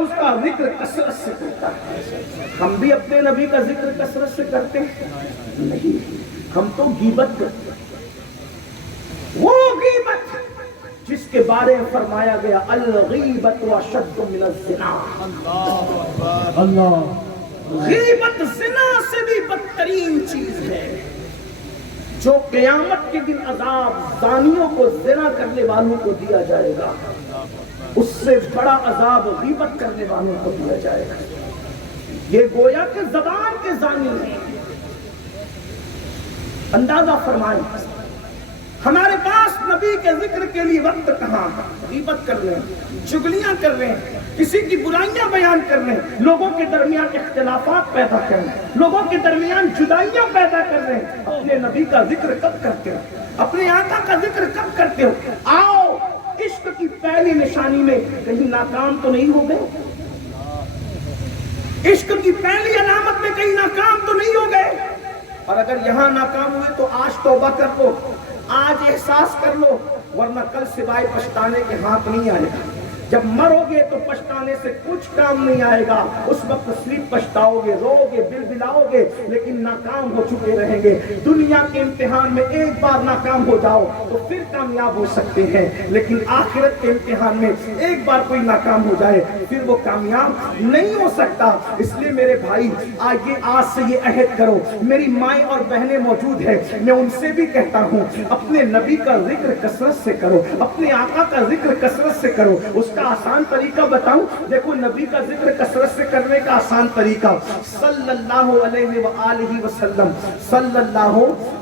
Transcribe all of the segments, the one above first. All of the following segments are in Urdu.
اس کا ذکر کثرت سے کرتا ہے۔ ہم بھی اپنے نبی کا ذکر کثرت سے کرتے ہیں؟ نہیں، ہم تو غیبت کرتے ہیں۔ وہ غیبت جس کے بارے میں فرمایا گیا الغیبت اشد من الزنا، اللہ، غیبت زنا سے بھی بدترین چیز ہے، جو قیامت کے دن عذاب زانیوں کو، زنا کرنے والوں کو دیا جائے گا، اس سے بڑا عذاب غیبت کرنے والوں کو دیا جائے گا۔ یہ گویا کہ زبان کے زانی ہیں۔ اندازہ فرمائیں، ہمارے پاس نبی کے ذکر کے لیے وقت کہاں ہے؟ غیبت کر رہے ہیں، چگلیاں کر رہے ہیں، کسی کی برائیاں بیان کر رہے ہیں، لوگوں کے درمیان اختلافات پیدا کر رہے ہیں، لوگوں کے درمیان جدائیاں پیدا کر رہے ہیں۔ اپنے نبی کا ذکر کب کرتے ہو؟ اپنے آقا کا ذکر کب کرتے ہو؟ آؤ عشق کی پہلی نشانی میں کہیں ناکام تو نہیں ہو گئے؟ عشق کی پہلی علامت میں کہیں ناکام تو نہیں ہو گئے؟ اور اگر یہاں ناکام ہوئے تو آج توبہ کر لو، آج احساس کر لو، ورنہ کل سوائے پچھتانے کے ہاتھ نہیں آئے گا۔ جب مرو گے تو پچھتانے سے کچھ کام نہیں آئے گا، اس وقت صرف پچھتاؤ گے، رو گے، بلبلاؤ گے، لیکن ناکام ہو چکے رہیں گے۔ دنیا کے امتحان میں ایک بار ناکام ہو جاؤ تو پھر کامیاب ہو سکتے ہیں، لیکن آخرت کے امتحان میں ایک بار کوئی ناکام ہو جائے پھر وہ کامیاب نہیں ہو سکتا۔ اس لیے میرے بھائی آئیے آج سے یہ عہد کرو، میری مائیں اور بہنیں موجود ہیں، میں ان سے بھی کہتا ہوں اپنے نبی کا ذکر کثرت سے کرو، اپنے آقا کا ذکر کثرت سے کرو۔ اس کا آسان طریقہ بتاؤں؟ دیکھو نبی کا ذکر کثرت سے کرنے کا آسان طریقہ، صلی اللہ علیہ وآلہ وسلم، صلی اللہ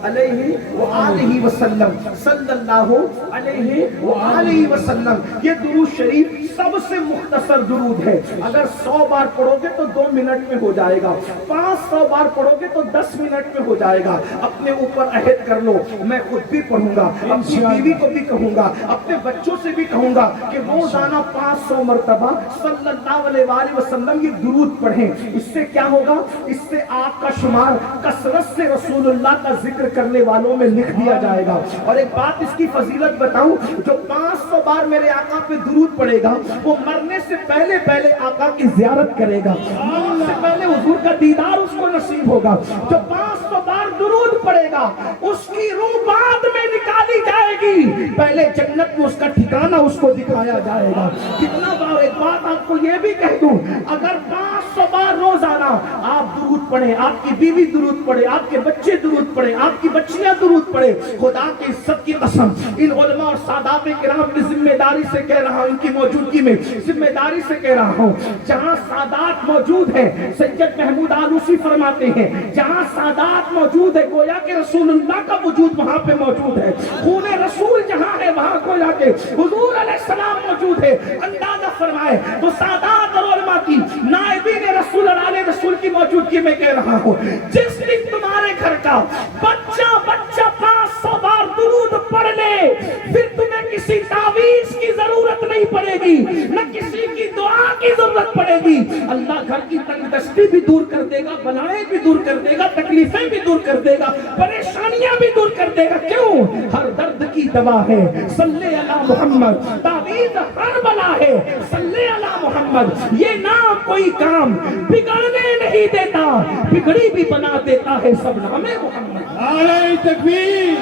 علیہ وآلہ وسلم، صلی اللہ علیہ وآلہ وسلم۔ یہ درود شریف سب سے مختصر درود ہے، اگر 100 بار پڑھو گے تو 2 منٹ میں ہو جائے گا، 500 بار پڑھو گے تو 10 منٹ میں ہو جائے گا۔ اپنے اوپر عہد کر لو، میں خود بھی پڑھوں گا، اپنی بیوی کو بھی کہوں گا، اپنے بچوں سے بھی کہوں گا کہ روزانہ 500 مرتبہ صلی اللہ علیہ وآلہ وسلم یہ درود پڑھیں۔ اس سے کیا ہوگا؟ اس سے آپ کا شمار کثرت سے رسول اللہ کا ذکر کرنے والوں میں لکھ دیا جائے گا۔ اور ایک بات اس کی فضیلت بتاؤں، جو 500 بار میرے آقا پہ درود پڑھے گا وہ مرنے سے پہلے پہلے آقا کی زیارت کرے گا، موت سے پہلے حضور کا دیدار اس کو نصیب ہوگا۔ جو 500 بار درود پڑھے گا اس کی روح بعد میں نکالی جائے گی، پہلے جنت میں اس کا ٹھکانہ اس کو دکھایا جائے گا۔ کتنا بار، ایک بات آپ کو یہ بھی کہہ دوں، اگر 500 بار روزانہ آپ درود پڑھیں، آپ کی بیوی درود پڑھے، آپ کے بچے درود پڑھے، آپ کی بچیاں درود پڑھے، خدا کی عزت کی قسم ان علماء اور سادات کرام کی ذمہ داری سے کہہ رہا ہوں، ان کی موجودگی میں ذمہ داری سے کہہ رہا ہوں، جہاں سادات موجود ہیں، سید محمود آلوسی فرماتے ہیں جہاں سادات موجود ہے گویا کہ رسول اللہ کا وجود وہاں پہ موجود ہے، خون رسول جہاں ہے وہاں گویا کہ حضور علیہ السلام موجود ہے۔ اندازہ فرمائے تو سادات اور علماء کی، نائبین رسول اور آل رسول کی موجودگی میں کہہ رہا ہوں، جس دن تمہارے گھر کا بچہ 500 بار درود پڑھ لے پھر تمہیں کسی تعویذ کی ضرورت نہیں پڑے گی، نہ کسی کی دعا کی ضرورت پڑے گی۔ اللہ گھر کی تنگ دستی بھی دور کر دے گا، بلائیں بھی دور کر دے گا، تکلیفیں بھی دور کر دے گا، پریشانیاں بھی دور کر دے گا۔ کیوں؟ ہر درد کی دوا ہے صلی اللہ محمد، تعویذ ہر بلا ہے صلی اللہ محمد۔ یہ نام کوئی کام بگڑنے نہیں دیتا، بگڑی بھی بنا دیتا ہے سب نام محمد۔ نعرہ تکبیر،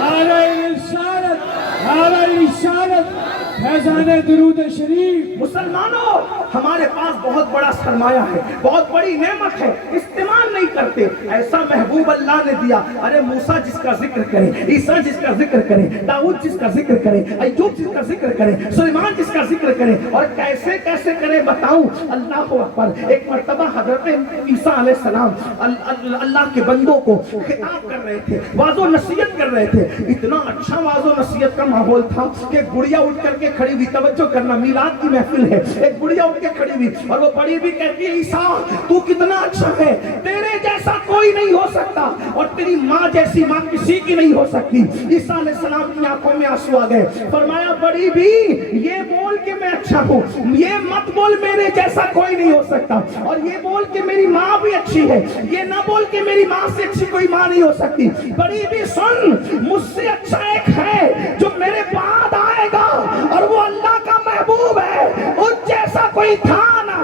نعرہ رسالت، نعرہ رسالت، فیضان درود شریف۔ مسلمانوں ہمارے پاس بہت بڑا سرمایہ ہے، بہت بڑی نعمت ہے، استعمال نہیں کرتے۔ ایسا محبوب اللہ نے دیا، ارے موسیٰ جس کا ذکر کرے، عیسیٰ جس کا ذکر کرے، داؤد جس کا ذکر کرے، ایوب جس کا ذکر کرے، سلیمان جس کا ذکر کرے، اور کیسے کیسے کرے بتاؤں؟ اللہ اکبر۔ ایک مرتبہ حضرت عیسیٰ علیہ السلام اللہ کے بندوں کو خطاب کر رہے تھے، واعظ و نصیحت کر رہے تھے، اتنا اچھا واعظ و نصیحت کا ماحول تھا کہ گڑیا اٹھ کر کے کھڑی ہوئی، توجہ کرنا میلاد کی محفل ہے، ایک گڑیا اٹھ کے کھڑی ہوئی اور وہ بڑی بھی کہتی ہے عیسیٰ تو کتنا اچھا ہے، تیرے جیسا کوئی نہیں ہو سکتا اور تیری ماں جیسی ماں کسی کی نہیں ہو سکتی۔ عیسیٰ علیہ السلام کی آنکھوں میں آنسو آ گئے، فرمایا بڑی بھی یہ بول کہ میں اچھا ہوں، یہ مت بول میرے جیسا کوئی نہیں ہو سکتا، اور یہ بول کہ میری ماں بھی اچھی ہے، یہ نہ بول کہ میری ماں سے اچھی کوئی ماں نہیں ہو سکتی۔ بڑی بھی سن، مجھ سے اچھا ایک ہے جو میرے بعد آئے گا اور وہ اللہ کا محبوب ہے، اس جیسا کوئی تھا نہ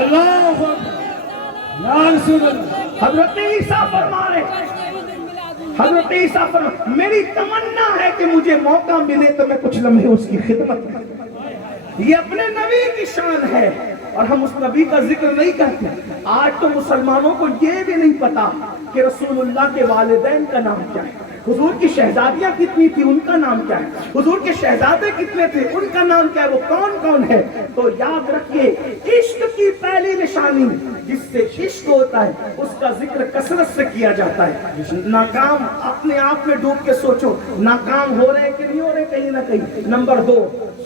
اللہ اکبر، یا رسول اللہ۔ حضرت عیسیٰ فرما رہے، حضرت عیسیٰ فرما، میری تمنا ہے کہ مجھے موقع ملے تو میں کچھ لمحے اس کی خدمت کروں۔ یہ اپنے نبی کی شان ہے اور ہم اس نبی کا ذکر نہیں کرتے۔ آج تو مسلمانوں کو یہ بھی نہیں پتا کہ رسول اللہ کے والدین کا نام کیا ہے، حضور کی شہزادیاں کتنی تھی ان کا نام کیا ہے، حضور کے شہزادے کتنے تھے ان کا نام کیا ہے، وہ کون کون ہے۔ تو یاد رکھیے، عشق کی پہلی نشانی جس سے عشق ہوتا ہے اس کا ذکر کثرت سے کیا جاتا ہے۔ ناکام اپنے آپ میں ڈوب کے سوچو، ناکام ہو رہے کہ نہیں ہو رہے کہیں نہ کہیں۔ نمبر 2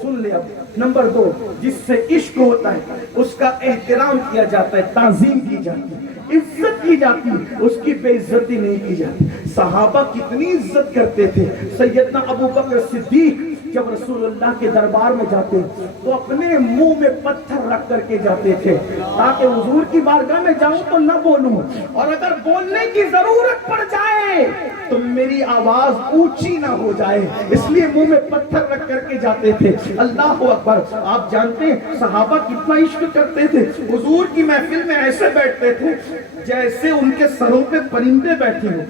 سن لے، اب نمبر 2 جس سے عشق ہوتا ہے اس کا احترام کیا جاتا ہے، تعظیم کی جاتی ہے، عزت کی جاتی ہے، اس کی بے عزتی نہیں کی جاتی۔ صحابہ کتنی عزت کرتے تھے۔ سیدنا ابو بکر صدیق جب رسول اللہ کے دربار میں جاتے تو اپنے منہ میں پتھر رکھ کر کے جاتے تھے تاکہ حضور کی بارگاہ میں جاؤں تو نہ بولوں، اور اگر بولنے کی ضرورت پڑ جائے تو میری آواز اونچی نہ ہو جائے، اس لیے منہ میں پتھر رکھ کر کے جاتے تھے۔ اللہ اکبر۔ آپ جانتے ہیں صحابہ کتنا عشق کرتے تھے، حضور کی محفل میں ایسے بیٹھتے تھے جیسے ان کے سروں پہ پرندے بیٹھے ہوں،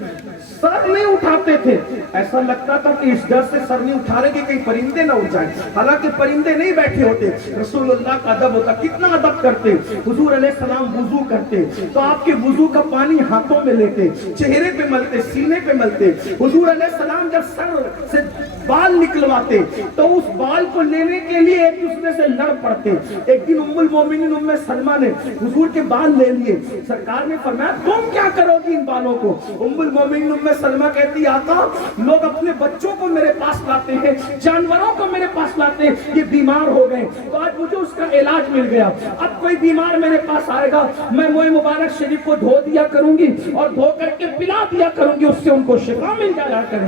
سر نہیں اٹھاتے تھے، ایسا لگتا تھا کہ اس ڈر سے سر نہیں اٹھا رہے کہ کہیں پرندے نہ اٹھ جائیں، حالانکہ پرندے نہیں بیٹھے ہوتے۔ رسول اللہ کا ادب ہوتا، کتنا ادب کرتے۔ حضور علیہ السلام وضو کرتے تو آپ کے وضو کا پانی ہاتھوں میں لیتے، چہرے پہ ملتے، سینے پہ ملتے۔ حضور علیہ السلام جب سر سے بال نکلواتے تو اس بال کو لینے کے لیے ایک دوسرے سے لڑ پڑتے۔ ایک دن ام المومنین ام سلمہ نے حضور کے بال لے لیے، سرکار نے فرمایا تم کیا کرو گی ان بالوں کو؟ ام المومنین ام سلمہ کہتی آقا لوگ اپنے بچوں کو میرے پاس لاتے ہیں، جانوروں کو میرے پاس لاتے ہیں، یہ بیمار ہو گئے تو آج مجھے اس کا علاج مل گیا، اب کوئی بیمار میرے پاس آئے گا میں منہ مبارک شریف کو دھو دیا کروں گی اور دھو کر کے پلا دیا کروں گی، اس سے ان کو شفا مل جایا کرے۔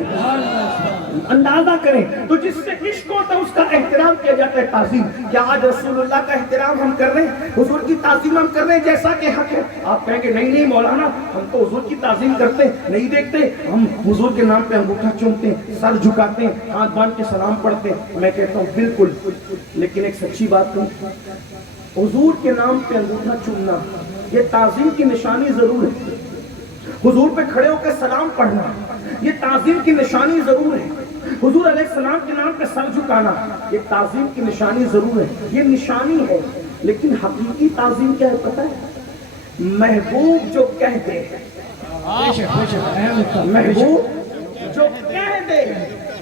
اندازہ کریں تو جس سے عشق ہوتا ہے اس کا احترام کیا جاتا ہے، تعظیم۔ کیا آج رسول اللہ کا احترام ہم کر رہے ہیں، حضور کی تعظیم ہم کر رہے ہیں جیسا کہ حق ہے؟ آپ کہیں گے نہیں نہیں مولانا ہم تو حضور کی تعظیم کرتے ہیں، نہیں دیکھتے ہم حضور کے نام پہ انگوٹھا چومتے ہیں، سر جھکاتے ہیں، ہاتھ باندھ کے سلام پڑھتے ہیں۔ میں کہتا ہوں بالکل، لیکن ایک سچی بات کہوں، حضور کے نام پہ انگوٹھا چومنا یہ تعظیم کی نشانی ضرور ہے، حضور پہ کھڑے ہو کے سلام پڑھنا یہ تعظیم کی نشانی ضرور ہے، حضور علیہ السلام کے نام پہ سر جھکانا یہ تعظیم کی نشانی ضرور ہے، یہ نشانی ہے، لیکن حقیقی تعظیم کیا ہے پتہ ہے؟ محبوب جو کہہ دے، محبوب جو کہہ دے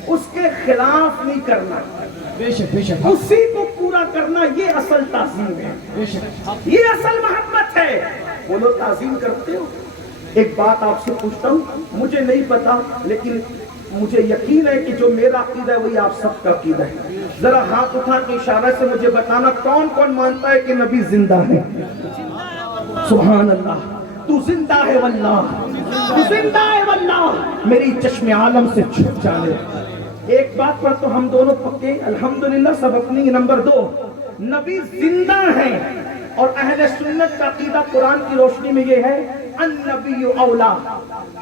اس کے خلاف نہیں کرنا، اسی کو پورا کرنا، یہ اصل تعظیم ہے، یہ اصل محبت ہے۔ بولو تعظیم کرتے ہو؟ ایک بات آپ سے پوچھتا ہوں، مجھے نہیں پتا لیکن مجھے یقین ہے کہ جو میرا عقیدہ ہے وہی آپ سب کا عقیدہ ہے۔ ذرا ہاتھ اٹھا کے اشارے سے مجھے بتانا کون کون مانتا ہے کہ نبی زندہ ہے؟ سبحان اللہ، تو زندہ ہے واللہ، تو زندہ ہے واللہ، میری چشم عالم سے چھپ جانے۔ ایک بات پر تو ہم دونوں پکے الحمدللہ سبق نہیں۔ نمبر 2 نبی زندہ ہیں، اور اہل سنت کا عقیدہ قرآن کی روشنی میں یہ ہے النبی اولا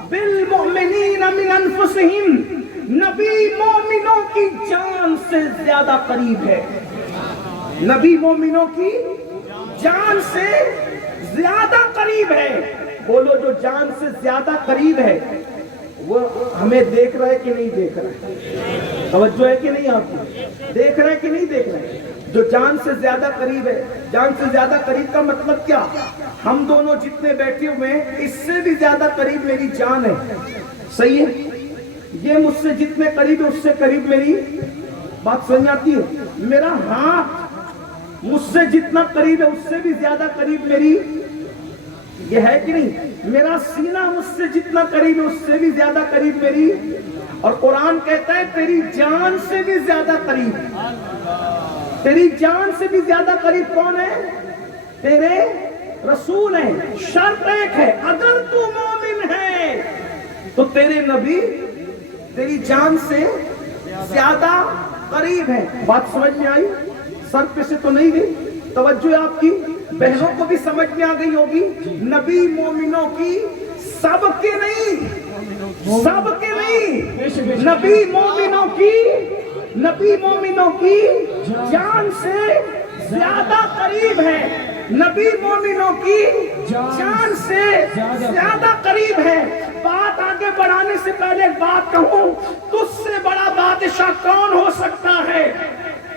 بالمؤمنین من انفسہم، نبی مومنوں کی جان سے زیادہ قریب ہے، نبی مومنوں کی جان سے زیادہ قریب ہے۔ بولو جو جان سے زیادہ قریب ہے وہ ہمیں دیکھ رہا ہے کہ نہیں دیکھ رہا ہے؟ توجہ ہے کہ نہیں آپ کو؟ دیکھ رہا ہے کہ نہیں دیکھ رہا ہے؟ جو جان سے زیادہ قریب ہے، جان سے زیادہ قریب کا مطلب کیا؟ ہم دونوں جتنے بیٹھے ہوئے ہیں اس سے بھی زیادہ قریب میری جان ہے، صحیح ہے؟ یہ مجھ سے جتنے قریب ہے اس سے قریب میری بات سمجھ آتی ہے؟ میرا ہاتھ مجھ سے جتنا قریب ہے اس سے بھی زیادہ قریب میری، یہ ہے کہ نہیں؟ میرا سینہ مجھ سے جتنا قریب ہے اس سے بھی زیادہ قریب میری، اور قرآن کہتا ہے تیری جان سے بھی زیادہ قریب، تیری جان سے بھی زیادہ قریب کون ہے؟ تیرے رسول ہیں۔ شرط ایک ہے، اگر تو مومن ہے تو تیرے نبی تیری جان سے زیادہ قریب ہے۔ بات سمجھ میں آئی؟ سر پہ سے تو نہیں گئی؟ توجہ آپ کی بہنوں کو بھی سمجھ میں آ گئی ہوگی، نبی مومنوں کی سب کے نہیں، سب کے نہیں، نبی مومنوں کی جان سے زیادہ قریب ہے، نبی مومنوں کی جان سے زیادہ قریب ہے۔ بات آگے بڑھانے سے پہلے ایک بات کہوں، تجھ سے بڑا بادشاہ کون ہو سکتا ہے؟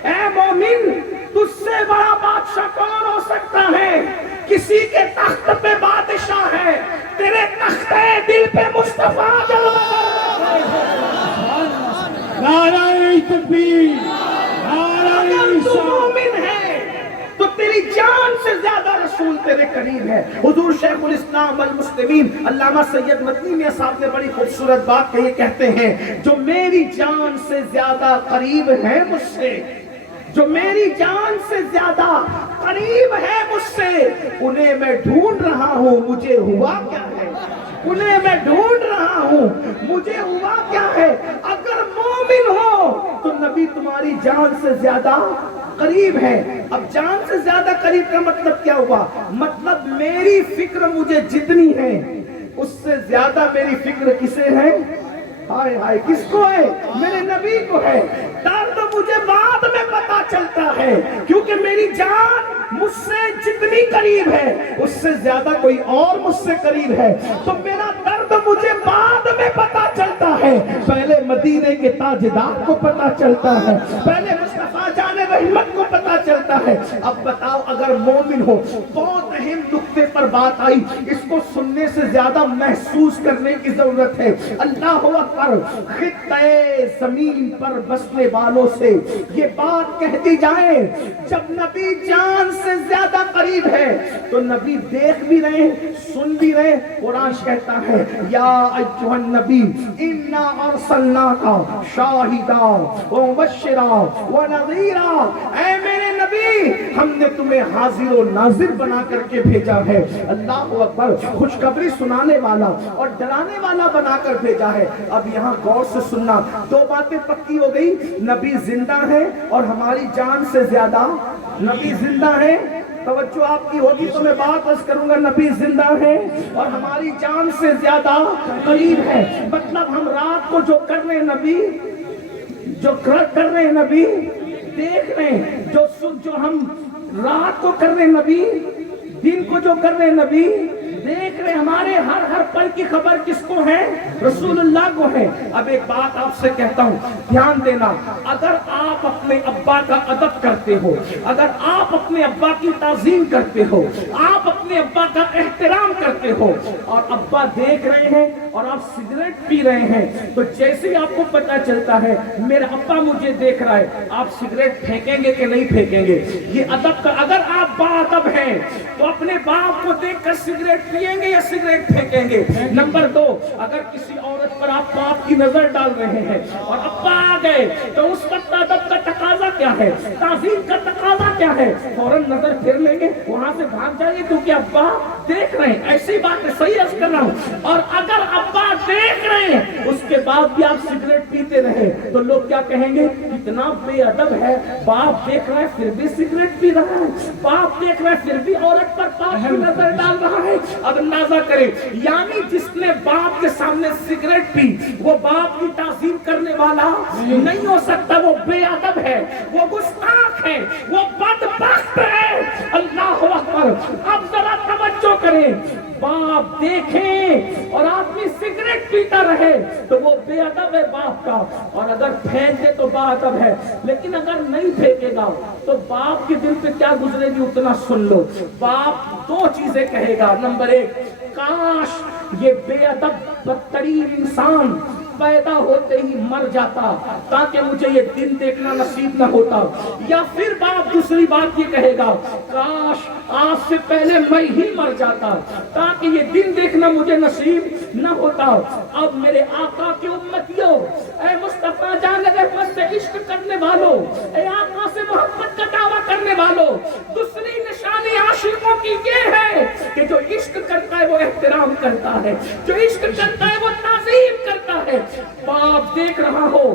اے مومن، تجھ سے بڑا بادشاہ کون ہو سکتا ہے؟ کسی کے تخت پہ بادشاہ ہے، تیرے تخت دل پہ مصطفیٰ جلوہ نعرہ تکبیر، نعرہ اگر تو رسالت۔ مومن ہے تو تیری جان سے زیادہ رسول تیرے قریب ہے۔ حضور شیخ الاسلام والمسلمین علامہ سید مدنی میاں صاحب نے بڑی خوبصورت بات کہی، کہتے ہیں جو میری جان سے زیادہ قریب ہے مجھ سے، جو میری جان سے زیادہ قریب ہے مجھ سے، انہیں میں ڈھونڈ رہا ہوں، مجھے ہوا کیا ہے؟ انہیں میں ڈھونڈ رہا ہوں، مجھے ہوا کیا ہے؟ اگر مومن ہو تو نبی تمہاری جان سے زیادہ قریب ہے۔ اب جان سے زیادہ قریب کا مطلب کیا ہوا؟ مطلب میری فکر مجھے جتنی ہے اس سے زیادہ میری فکر کسے ہے؟ ہائے ہائے، کس کو ہے؟ میرے نبی کو ہے۔ درد مجھے بعد میں پتا چلتا ہے، کیونکہ میری جان مجھ سے جتنی قریب ہے اس سے زیادہ کوئی اور مجھ سے قریب ہے، تو میرا درد مجھے بعد میں پتا چلتا ہے۔ پہلے مدینے کے تاجدار کو پتا چلتا ہے، پہلے مصطفیٰ جان رحمت کو پتا چلتا ہے۔ اب بتاؤ، اگر مومن ہو، بہت اہم نقطے پر بات آئی، اس کو سننے سے زیادہ محسوس کرنے کی ضرورت ہے۔ اللہ اکبر، خطے زمین پر بسنے والوں سے یہ بات کہتی جائے، جب نبی جان سے زیادہ قریب ہے تو نبی دیکھ بھی رہے، سن بھی رہے۔ قرآن کہتا ہے یا ایھا النبی انا ارسلناک شاہدا ومبشرا ونذیرا، اے میرے نبی ہم نے تمہیں حاضر و ناظر بنا کر کے بھیجا ہے۔ اللہ اکبر، خوشخبری سنانے والا اور ڈرانے والا بنا کر بھیجا ہے۔ اب یہاں غور سے سننا، دو باتیں پکی ہو گئی، نبی زندہ ہے اور ہماری جان سے زیادہ نبی زندہ ہے۔ توجہ آپ کی ہوگی تو میں بات عرض کروں گا، نبی زندہ ہے اور ہماری جان سے زیادہ قریب ہے۔ مطلب ہم رات کو جو کر رہے ہیں نبی، جو کر رہے ہیں نبی دیکھ رہے ہیں، جو ہم رات کو کر رہے ہیں نبی، دن کو جو کر رہے ہیں نبی دیکھ رہے ہیں۔ ہمارے ہر پل کی خبر کس کو ہے؟ رسول اللہ کو ہے۔ اب ایک بات آپ سے کہتا ہوں، دھیان دینا، اگر آپ اپنے ابا کا ادب کرتے ہو، اگر آپ اپنے ابا کی تعظیم کرتے ہو، آپ اپنے ابا کا احترام کرتے ہو اور ابا دیکھ رہے ہیں اور آپ سگریٹ پی رہے ہیں، تو جیسے آپ کو پتا چلتا ہے میرا ابا مجھے دیکھ رہا ہے، آپ سگریٹ پھینکیں گے کہ نہیں پھینکیں گے؟ یہ ادب کا، اگر آپ با ادب ہیں تو اپنے باپ کو دیکھ کر سگریٹ پیئیں گے یا سگریٹ پھینکیں گے؟ نمبر دو، اگر کسی عورت پر آپ باپ کی نظر ڈال رہے ہیں اور ابا آ گئے تو اس وقت ادب کا تقاضا کیا ہے؟ تعظیم کا تقاضا کیا ہے؟ فوراً نظر پھیر لیں گے، وہاں سے بھاگ جائیں گے کیونکہ ابا دیکھ رہے ہیں۔ ایسی بات ہے، صحیح عرض کر رہا ہوں۔ اور اگر ابا دیکھ رہے ہیں اس کے بعد بھی آپ سگریٹ پیتے رہے تو لوگ کیا کہیں گے؟ کتنا بے ادب ہے، باپ دیکھ رہا ہے پھر بھی سگریٹ پی رہا ہے، باپ دیکھ رہا ہے پھر بھی عورت پر باپ کی نظر ڈال رہا ہے۔ اب اندازہ کریں، یعنی جس نے باپ کے سامنے سگریٹ پی وہ باپ کی تعظیم کرنے والا نہیں ہو سکتا، وہ بے ادب ہے، وہ گستاخ ہے، وہ بدبخت ہے۔ اللہ اکبر، اب ذرا توجہ کریں، باپ دیکھیں اور آدمی سگریٹ پیتا رہے تو وہ بے ادب ہے باپ کا، اور اگر پھینک دے تو با ادب ہے۔ لیکن اگر نہیں پھینکے گا تو باپ کے دل پہ کیا گزرے گی اتنا سن لو۔ باپ دو چیزیں کہے گا، نمبر ایک، کاش یہ بے ادب بدترین انسان پیدا ہوتے ہی مر جاتا تاکہ مجھے یہ دن دیکھنا نصیب نہ ہوتا۔ یا پھر باپ دوسری بات یہ کہے گا، کاش آج سے پہلے میں ہی مر جاتا تاکہ یہ دن دیکھنا مجھے نصیب نہ ہوتا۔ اب میرے آقا کی امتیوں، اے مصطفیٰ جان رحمت سے عشق کرنے والوں، اے آقا سے محبت کا دعویٰ کرنے والوں، دوسری نشانی عاشقوں کی یہ ہے کہ جو عشق کرتا ہے وہ احترام کرتا ہے، جو عشق کرتا ہے وہ تعظیم کرتا ہے۔ باپ دیکھ رہا ہو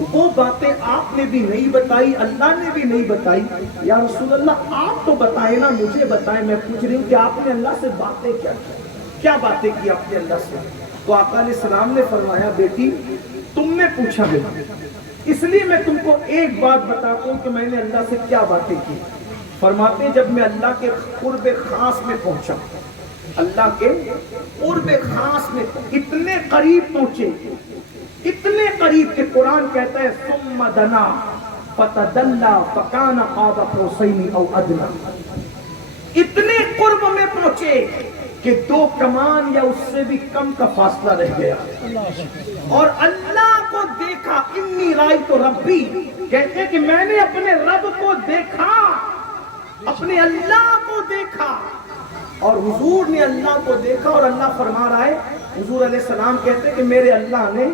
وہ باتیں آپ نے بھی نہیں بتائی, اللہ نے بھی نہیں بتائی. یا رسول اللہ آپ تو بتائیں نا, مجھے بتائیں. میں پوچھ رہی ہوں کہ آپ نے اللہ سے باتیں کیا باتیں کی آپ نے اللہ سے؟ تو آقا علیہ السلام نے فرمایا بیٹی تم نے پوچھا ہے, اس لیے میں تم کو ایک بات بتاتا ہوں کہ میں نے اللہ سے کیا باتیں کی. فرماتے ہیں جب میں اللہ کے قرب خاص میں پہنچا, اللہ کے قرب خاص میں اتنے قریب پہنچے, اتنے قریب کہ قرآن کہتا ہے ثم دنا فتدلا فکان قاب قوسین او ادنا. اتنے قرب میں پہنچے کہ 2 کمان یا اس سے بھی کم کا فاصلہ رہ گیا, اور اللہ کو دیکھا. انی رأیت ربی, کہتے کہ میں نے اپنے رب کو دیکھا, اپنے اللہ کو دیکھا. اور حضور نے اللہ کو دیکھا, اور اللہ فرما رہا ہے, حضور علیہ السلام کہتے کہ میرے اللہ نے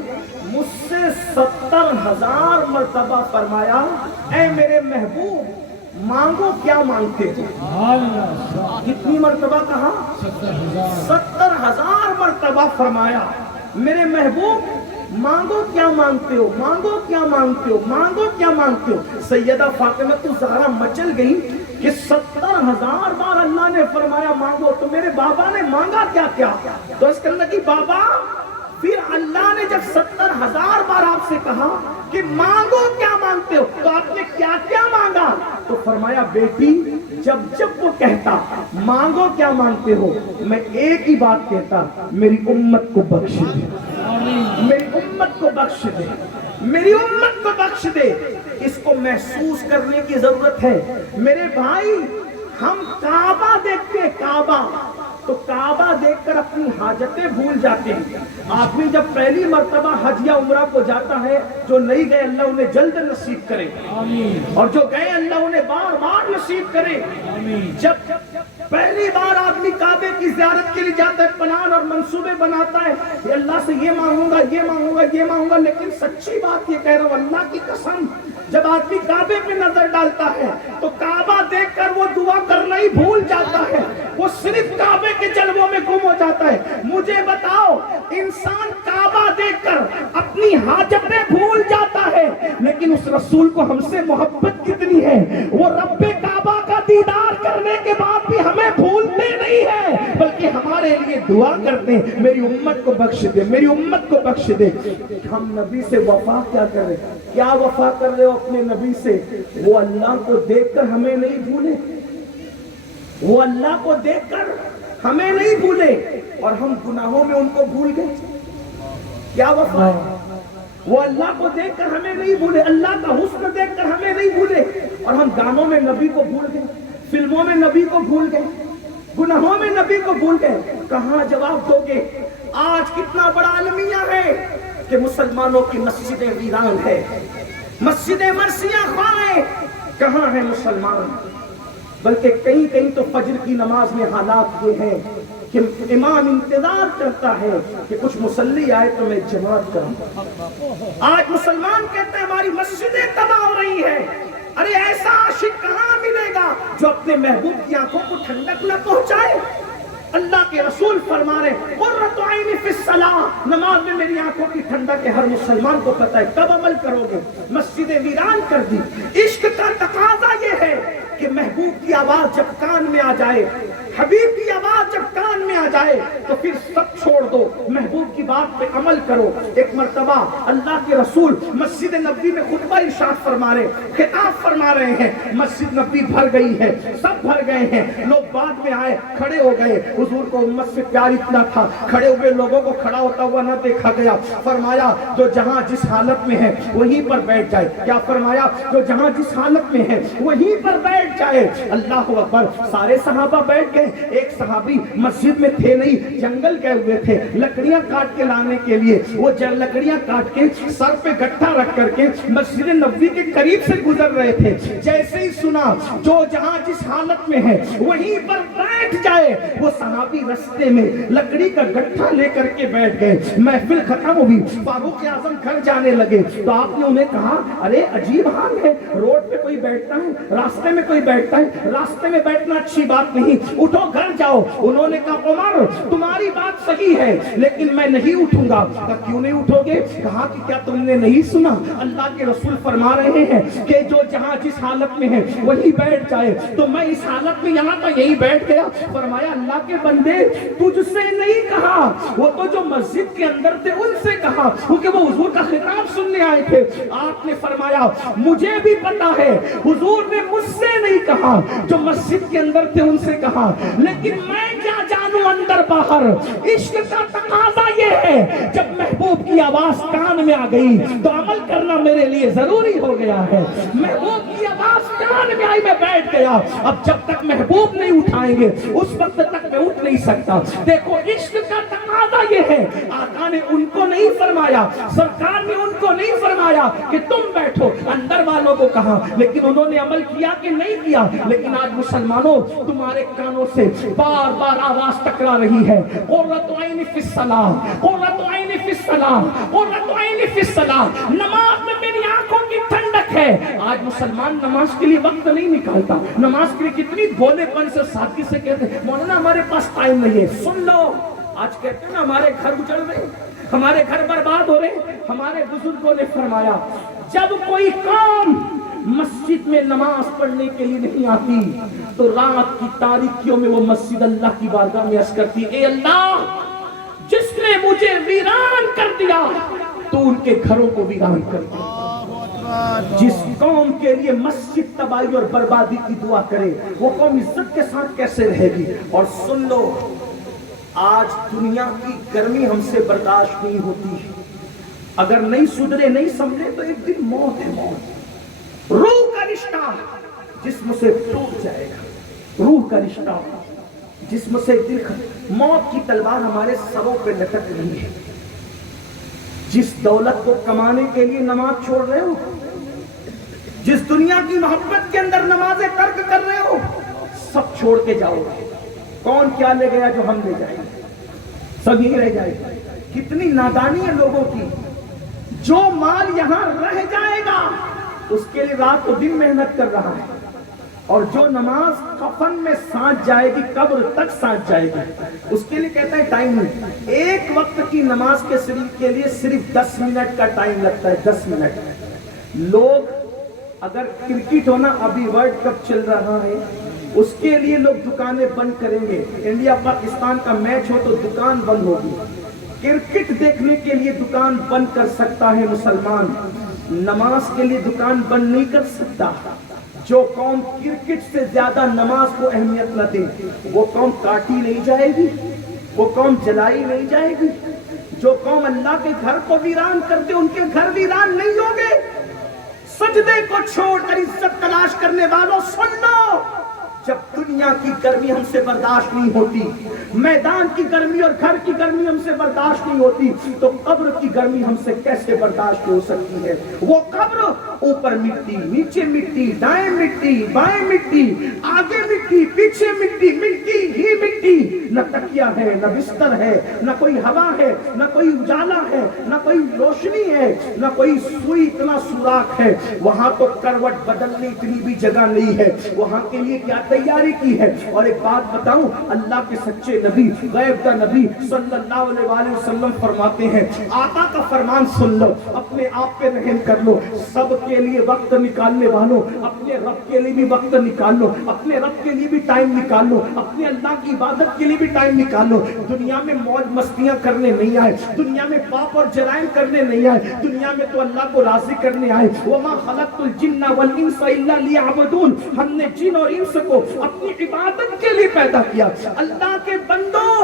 مجھ سے 70,000 مرتبہ فرمایا اے میرے محبوب مانگو کیا مانگتے ہو. کتنی مرتبہ کہا؟ 70,000 مرتبہ فرمایا میرے محبوب مانگو کیا مانگتے ہو, مانگو کیا مانگتے ہو, مانگو کیا مانگتے ہو. سیدہ فاطمہ الزہرا مچل گئی کہ 70,000 بار اللہ نے فرمایا مانگو, تو میرے بابا نے مانگا کیا؟ تو اس کرنے کی بابا پھر اللہ نے جب 70,000 بار آپ سے کہا کہ مانگو کیا مانگتے ہو, تو آپ نے کیا مانگا؟ تو فرمایا بیٹی جب وہ کہتا مانگو کیا مانگتے ہو, میں ایک ہی بات کہتا, میری امت کو بخش دے, میری امت کو بخش دے, میری امت کو بخش دے. اس کو محسوس کرنے کی ضرورت ہے میرے بھائی. ہم کعبہ دیکھتے ہیں, کعبہ, تو کعبہ دیکھ کر اپنی حاجتیں بھول جاتے ہیں. آدمی جب پہلی مرتبہ حج یا عمرہ کو جاتا ہے, جو نہیں گئے اللہ انہیں جلد نصیب کرے, اور جو گئے اللہ انہیں بار بار نصیب کرے. جب پہلی بار آدمی کعبے کی زیارت کے لیے جاتا ہے, پلان اور منصوبے بناتا ہے کہ اللہ سے یہ مانگوں گا, یہ مانگوں گا, یہ مانگوں گا, لیکن سچی بات یہ کہہ رہا ہوں اللہ کی قسم, جب آدمی کعبے پہ نظر ڈالتا ہے تو کعبہ دیکھ کر وہ دعا کرنا ہی بھول جاتا ہے, وہ صرف کعبے کے جلووں میں گم ہو جاتا ہے. مجھے بتاؤ, انسان کعبہ دیکھ کر اپنی حاجتیں بھول جاتا ہے, لیکن اس رسول کو ہم سے محبت کتنی ہے, وہ رب کعبہ کا دیدار کرنے کے بعد بھی ہمیں بھولتے نہیں ہیں, بلکہ ہمارے لیے دعا کرتے ہیں میری امت کو بخش دے, میری امت کو بخش دے. ہم نبی سے وفا کیا کر رہے ہیں, کیا وفا کر رہے ہو اپنے نبی سے؟ وہ اللہ کو دیکھ کر ہمیں نہیں بھولے, وہ اللہ کو دیکھ کر ہمیں نہیں بھولے, اور ہم گناہوں میں ان کو بھول گئے. کیا وفا ہے؟ وہ اللہ کو دیکھ کر ہمیں نہیں بھولے, اللہ کا حسن دیکھ کر ہمیں نہیں بھولے, اور ہم گانوں میں نبی کو بھول گئے, فلموں میں نبی کو بھول گئے, گناہوں میں نبی کو بھول گئے. کہاں جواب دو گے؟ آج کتنا بڑا المیہ ہے کہ مسلمانوں کی مسجدیں ویران ہے, مسجدیں مرثیہ خواہ, کہاں ہیں مسلمان؟ بلکہ کہیں تو فجر کی نماز میں حالات یہ ہیں کہ امام انتظار کرتا ہے کہ کچھ مصلی آئے تو میں جماعت کروں. آج مسلمان کہتے ہیں ہماری مسجدیں تباہ ہو رہی ہیں. ارے ایسا عاشق کہاں ملے گا جو اپنے محبوب کی آنکھوں کو ٹھنڈک نہ پہنچائے؟ اللہ کے رسول فرما رہے قرۃ عین فی الصلاۃ, نماز میں میری آنکھوں کی ٹھنڈک ہے. ہر مسلمان کو پتہ ہے. کب عمل کرو گے؟ مسجدیں ویران کر دی. عشق کا تقاضا یہ ہے کہ محبوب کی آواز جب کان میں آ جائے, حبیب کی آواز جب کان میں آ جائے تو پھر سب چھوڑ دو, محبوب کی بات پہ عمل کرو. ایک مرتبہ اللہ کے رسول مسجد نبوی میں خطبہ ارشاد فرما رہے, خطاب فرما رہے ہیں. مسجد نبوی بھر گئی ہے, سب بھر گئے ہیں. لوگ بعد میں آئے, کھڑے ہو گئے. حضور کو امت سے پیار اتنا تھا, کھڑے ہوئے لوگوں کو کھڑا ہوتا ہوا نہ دیکھا گیا. فرمایا جو جہاں جس حالت میں ہے وہیں پر بیٹھ جائے. کیا فرمایا؟ جو جہاں جس حالت میں ہے وہیں پر بیٹھ جائے. اللہ اکبر. سارے صحابہ بیٹھ گئے. ایک صحابی مسجد میں تھے نہیں, جنگل گئے ہوئے تھے لکڑیاں کاٹ کے لانے کے لیے. وہ لکڑیاں کاٹ کے سر پہ گٹھا رکھ کر کے مسجد نبوی کے قریب سے گزر رہے تھے. جیسے ہی سنا جو جہاں جس حالت میں ہے وہیں پر بیٹھ بیٹھ جائے. وہ صحابی رستے میں لکڑی کا گٹھا لے کر کے بیٹھ گئے. محفل ختم ہوئی, فاروق اعظم گھر جانے لگے تو آپ نے انہیں کہا ارے عجیب حال ہے, روڈ پہ کوئی بیٹھتا ہے, راستے میں کوئی بیٹھتا ہے, راستے میں بیٹھنا اچھی بات نہیں, اٹھو گھر جاؤ. انہوں نے کہا عمر تمہاری بات صحیح ہے لیکن میں نہیں اٹھوں گا. کہا کیوں نہیں اٹھو گے؟ کہا کہ کیا تم نے نہیں سنا اللہ کے رسول فرما رہے ہیں کہ جو جہاں جس حالت میں ہے وہی بیٹھ جائے, تو میں اس حالت میں یہاں تو یہی بیٹھ گیا. فرمایا اللہ کے بندے تجھ سے نہیں کہا, وہ تو جو مسجد کے اندر تھے ان سے کہا, کیونکہ وہ حضور کا خطاب سننے آئے تھے. آپ نے فرمایا مجھے بھی پتا ہے حضور نے مجھ سے نہیں کہا, جو مسجد کے اندر تھے ان سے کہا, لیکن میں کیا جانوں اندر باہر. عشق کا تقاضا یہ ہے جب محبوب کی آواز کان میں آ گئی تو عمل کرنا میرے لیے ضروری ہو گیا ہے. محبوب کی آواز کان میں آئی میں بیٹھ گیا. اب جب تک محبوب نہیں اٹھائیں گے اس وقت تک میں اٹھ نہیں سکتا. دیکھو عشق کا تقاضا یہ ہے, آقا نے ان کو نہیں فرمایا, سرکار نے ان کو نہیں فرمایا کہ تم بیٹھو, اندر والوں کو کہا, لیکن انہوں نے عمل کیا کہ نہیں کیا. لیکن آج مسلمانوں تمہارے کانوں سے بار بار آواز ٹکرا رہی ہے, قرۃ عین فی الصلاۃ, قرۃ عین فی الصلاۃ, قرۃ عین فی الصلاۃ. نماز میں میری آنکھوں کی ٹھنڈک ہے. آج مسلمان نماز کے لیے وقت نہیں نکالتا, نماز کے لیے کتنی بھولے پن سے سادگی سے کہتے ہیں مولانا ہمارے پاس ٹائم نہیں ہے. سن لو, آج کہتے ہیں نا ہمارے گھر اجڑ رہے, ہمارے گھر برباد ہو رہے. ہمارے بزرگوں نے فرمایا جب کوئی قوم مسجد میں نماز پڑھنے کے لیے نہیں آتی تو رات کی تاریکیوں میں وہ مسجد اللہ کی بارگاہ میں عرض کرتی, اے اللہ جس نے مجھے ویران کر دیا تو ان کے گھروں کو ویران کر دیا. جس قوم کے لیے مسجد تباہی اور بربادی کی دعا کرے وہ قوم عزت کے ساتھ کیسے رہے گی. اور سن لو, آج دنیا کی گرمی ہم سے برداشت نہیں ہوتی. اگر نہیں سدھرے نہیں سمجھے تو ایک دن موت ہے, موت. روح کا رشتہ جسم سے ٹوٹ جائے گا, روح کا رشتہ جسم سے ایک دن موت کی تلوار ہمارے سروں پہ لٹک رہی ہے. جس دولت کو کمانے کے لیے نماز چھوڑ رہے ہو, جس دنیا کی محبت کے اندر نمازیں ترک کر رہے ہو, سب چھوڑ کے جاؤ. کون کیا لے گیا جو ہم لے جائیں گے, سب یہی رہ جائے گا. کتنی نادانی ہے لوگوں کی. جو مال یہاں رہ جائے گا اس کے لیے رات و دن محنت کر رہا ہے, اور جو نماز کفن میں سانچ جائے گی قبر تک سانچ جائے گی اس کے لیے کہتا ہے ٹائم نہیں. ایک وقت کی نماز کے لیے صرف 10 منٹ کا ٹائم لگتا ہے, 10 منٹ. لوگ اگر کرکٹ ہونا, ابھی ورلڈ کپ چل رہا ہے, اس کے لیے لوگ دکانیں بند کریں گے. انڈیا پاکستان کا میچ ہو تو دکان بند ہوگی. کرکٹ دیکھنے کے لیے دکان بند کر سکتا ہے مسلمان, نماز کے لیے دکان بند نہیں کر سکتا. جو قوم کرکٹ سے زیادہ نماز کو اہمیت نہ دے وہ قوم کاٹی نہیں جائے گی, وہ قوم جلائی نہیں جائے گی. جو قوم اللہ کے گھر کو ویران کرتے ان کے گھر ویران نہیں ہوں گے. سجدے کو چھوڑ کر عزت تلاش کرنے والوں سن لو, جب دنیا کی گرمی ہم سے برداشت نہیں ہوتی, میدان کی گرمی اور گھر کی گرمی ہم سے برداشت نہیں ہوتی, تو قبر کی گرمی ہم سے کیسے برداشت ہو سکتی ہے. وہ قبر اوپر مٹی, نیچے مٹی, دائیں مٹی, بائیں مٹی, آگے مٹی, پیچھے مٹی, مٹی ہی مٹی. نہ تکیہ ہے, نہ بستر ہے, نہ کوئی ہوا ہے, نہ کوئی اجالا ہے, نہ کوئی روشنی ہے, نہ کوئی سوئی اتنا سوراخ ہے. وہاں تو کروٹ بدلنے اتنی بھی جگہ نہیں ہے. وہاں کے لیے کیا تیاری کی ہے. اور ایک بات بتاؤں, اللہ کے سچے نبی, غیب دا نبی صلی اللہ علیہ وآلہ وسلم فرماتے ہیں, آقا کا فرمان سن لو, اپنے آپ پہ رحم کر لو. سب کے لیے وقت نکالنے والوں اپنے رب کے لیے بھی وقت نکال لو, اپنے رب کے لیے بھی ٹائم نکال لو, اپنے اللہ کی عبادت کے لیے بھی ٹائم نکال لو. دنیا میں موج مستیاں کرنے نہیں آئے, دنیا میں پاپ اور جرائم کرنے نہیں آئے, دنیا میں تو اللہ کو راضی کرنے آئے. وما خلقت الجن والانس الا لیعبدون, ہم نے جن اور انس کو اپنی عبادت کے لیے پیدا کیا. اللہ کے بندوں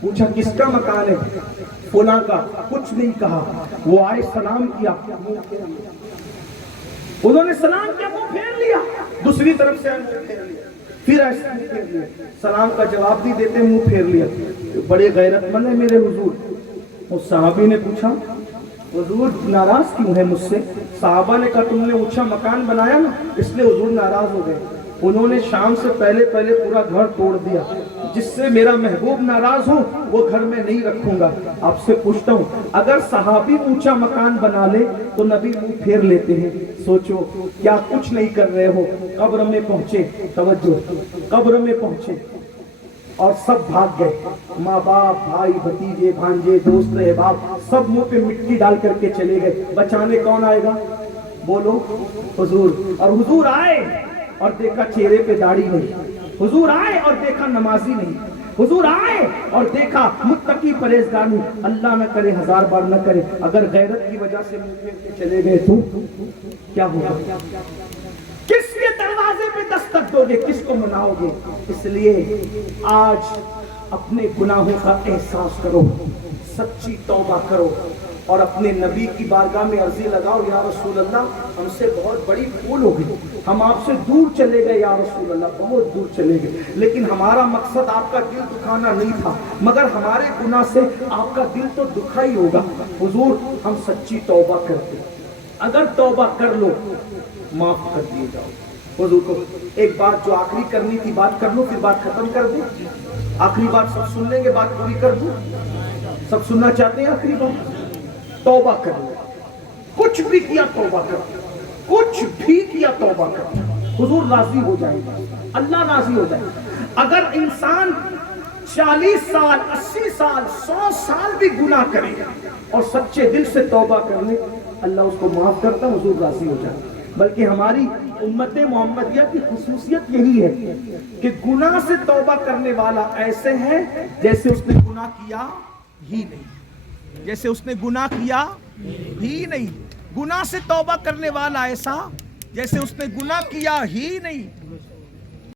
پوچھا کس کا مکان ہے؟ فلاں کا. کچھ نہیں کہا. وہ آئے سلام کیا, انہوں نے سلام کیا, منہ پھیر لیا. دوسری طرف سے منہ پھیر لیا, پھر ایسے منہ پھیر لیا. سلام کا جواب بھی دیتے منہ پھیر لیا. بڑے غیرت مند ہے میرے حضور. اس صحابی نے پوچھا حضور ناراض کیوں ہے مجھ سے؟ صحابہ نے کہا تم نے اونچا مکان بنایا نا, اس لیے حضور ناراض ہو گئے. انہوں نے شام سے پہلے پورا گھر توڑ دیا. جس سے میرا محبوب ناراض ہو وہ گھر میں نہیں رکھوں گا. آپ سے پوچھتا ہوں اگر صحابی اونچا مکان بنا لے تو نبی منہ پھیر لیتے ہیں. سوچو کیا کچھ نہیں کر رہے ہو. قبر میں پہنچے, توجہ, قبر میں پہنچے اور سب بھاگ گئے. ماں باپ, بھائی بھتیجے, بھانجے, دوست احباب سب منہ پہ مٹی ڈال کر کے چلے گئے. بچانے کون آئے گا؟ بولو حضور. اور حضور آئے اور دیکھا چہرے پہ داڑھی نہیں. حضور آئے اور دیکھا نمازی نہیں. حضور آئے اور دیکھا متقی پرہیزگار نہیں. اللہ نہ کرے, 1000 بار نہ کرے, اگر غیرت کی وجہ سے منہ پھیر کے چلے گئے تو کیا ہوگا؟ کس کے دروازے پہ دستک دو گے؟ کس کو مناؤ گے؟ اس لیے آج اپنے گناہوں کا احساس کرو, سچی توبہ کرو اور اپنے نبی کی بارگاہ میں عرضی لگاؤ, یا رسول اللہ ہم سے بہت بڑی بھول ہو گئی, ہم آپ سے دور چلے گئے یا رسول اللہ, بہت دور چلے گئے, لیکن ہمارا مقصد آپ کا دل دکھانا نہیں تھا, مگر ہمارے گناہ سے آپ کا دل تو دکھا ہی ہوگا. حضور ہم سچی توبہ کرتے, اگر توبہ کر لو معاف کر دیے جاؤ. حضور کو ایک بات جو آخری کرنی تھی بات کر لو, پھر بات ختم کر دیں. آخری بات سب سن لیں گے, بات پوری کر دوں. سب سننا چاہتے ہیں آخری بات؟ توبہ کر لو. کچھ بھی کیا توبہ کر, کچھ بھی کیا توبہ کر, حضور راضی ہو جائے گا, اللہ راضی ہو جائے گا. اگر انسان 40 سال 80 سال 100 سال بھی گناہ کرے اور سچے دل سے توبہ کر لے, اللہ اس کو معاف کرتا, حضور راضی ہو جائے. بلکہ ہماری امت محمدیہ کی خصوصیت یہی ہے کہ گناہ سے توبہ کرنے والا ایسے ہے جیسے اس نے گناہ کیا ہی نہیں, جیسے اس نے گناہ کیا ہی نہیں. گناہ سے توبہ کرنے والا ایسا جیسے اس نے گناہ کیا ہی نہیں.